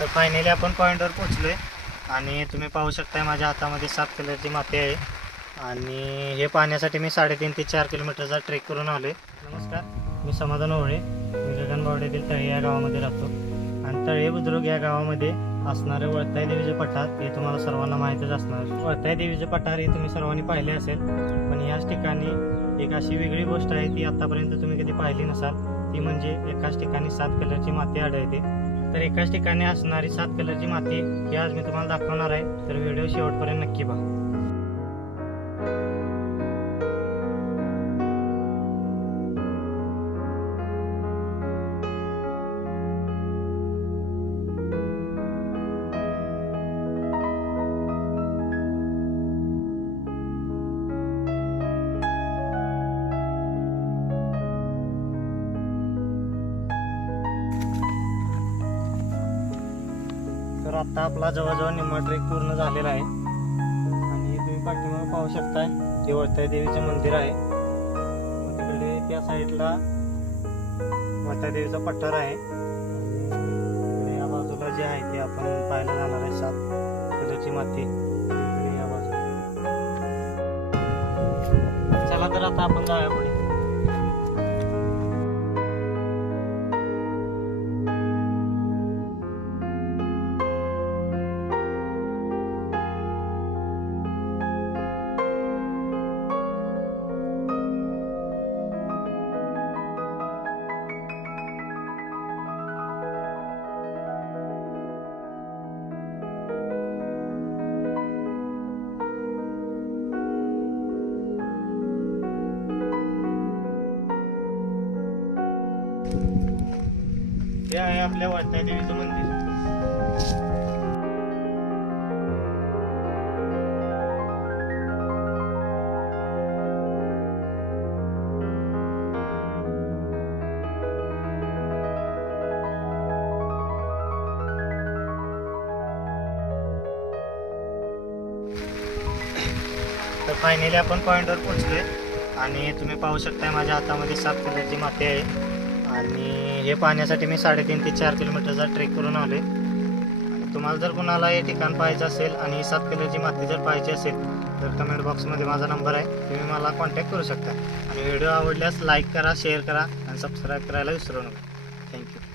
तर फायनली आपण पॉईंटवर पोचलोय आणि तुम्ही पाहू शकताय माझ्या हातामध्ये सात कलरची माती आहे. आणि हे पाहण्यासाठी मी साडेतीन ते चार किलोमीटरचा ट्रेक करून आलोय. नमस्कार मी समाधान ओवळे. मी गगनबावड्यातील तळे या गावामध्ये राहतो. आणि तळे बुद्रुक या गावामध्ये असणारे वळताई देवीचे पठार हे तुम्हाला सर्वांना माहीतच असणार. वळताई देवीचे पठार हे तुम्ही सर्वांनी पाहिले असेल. पण याच ठिकाणी एक अशी वेगळी गोष्ट आहे ती आतापर्यंत तुम्ही कधी पाहिली नसाल. ती म्हणजे एकाच ठिकाणी सात कलरची माती आढळते. तर एकाच ठिकाणी असणारी सात कलरची माती ही आज मी तुम्हाला दाखवणार आहे. तर व्हिडिओ शेवटपर्यंत नक्की पहा. तर आता आपला जवळजवळ निम्मा ट्रेक पूर्ण झालेला आहे. आणि तुम्ही पाठीमागे पाहू शकताय ते वळताय देवीचे मंदिर आहे. तिकडे त्या साईडला वळताय देवीचा पठार आहे. आणि या बाजूला जे आहे ते आपण पाहायला जाणार आहे सात कलरची माती. या बाजूला. चला तर आता आपण जाऊया पुढे. हे आहे आपल्या वळताय देवीचं मंदिर. तर फायनली आपण पॉईंटवर पोचलोय आणि तुम्ही पाहू शकताय माझ्या हातामध्ये सात कलरची माती आहे. आणि हे पाहण्यासाठी मी साडेतीन ते चार किलोमीटरचा ट्रेक करून आलो तुम्हाला जर कुणाला हे ठिकाण पाहायचं असेल आणि सात कलरची माती जर पाहिजे असेल तर कमेंट बॉक्समध्ये माझा नंबर आहे. तुम्ही मला कॉन्टॅक्ट करू शकता. आणि व्हिडिओ आवडल्यास लाईक करा शेअर करा आणि सबस्क्राईब करायला विसरू नका. थँक्यू